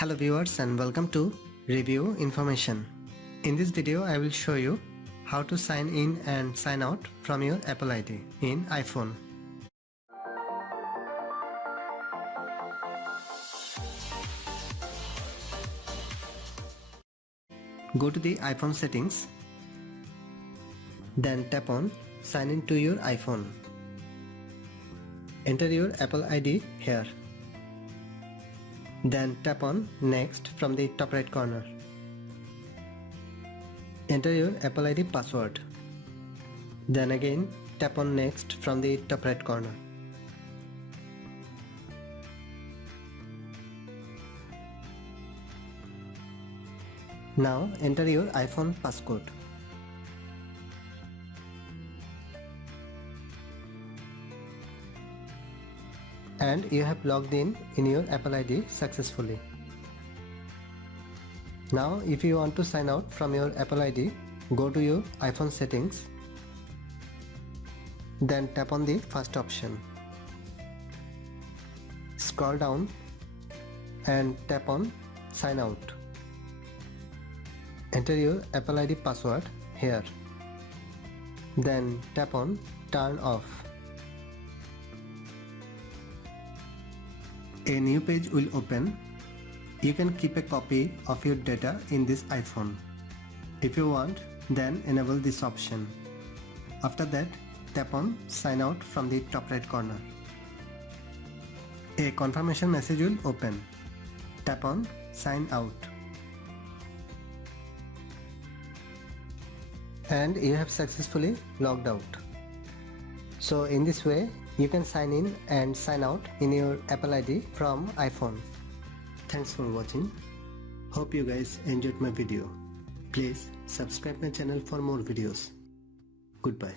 Hello viewers and welcome to Review Information. In this video I will show you how to sign in and sign out from your Apple ID in iPhone. Go to the iPhone settings, then tap on Sign in to your iPhone. Enter your Apple ID here. Then tap on Next from the top right corner. Enter your Apple ID password. Then again tap on Next from the top right corner. Now enter your iPhone passcode. And you have logged in your Apple ID successfully. Now if you want to sign out from your Apple ID, go to your iPhone settings, then tap on the first option. Scroll down and tap on Sign Out. Enter your Apple ID password here. Then tap on Turn Off. A new page will open. You can keep a copy of your data in this iPhone. If you want, then enable this option. After that, tap on Sign Out from the top right corner. A confirmation message will open. Tap on Sign Out. And you have successfully logged out. So in this way, you can sign in and sign out in your Apple ID from iPhone. Thanks for watching. Hope you guys enjoyed my video. Please subscribe my channel for more videos. Goodbye.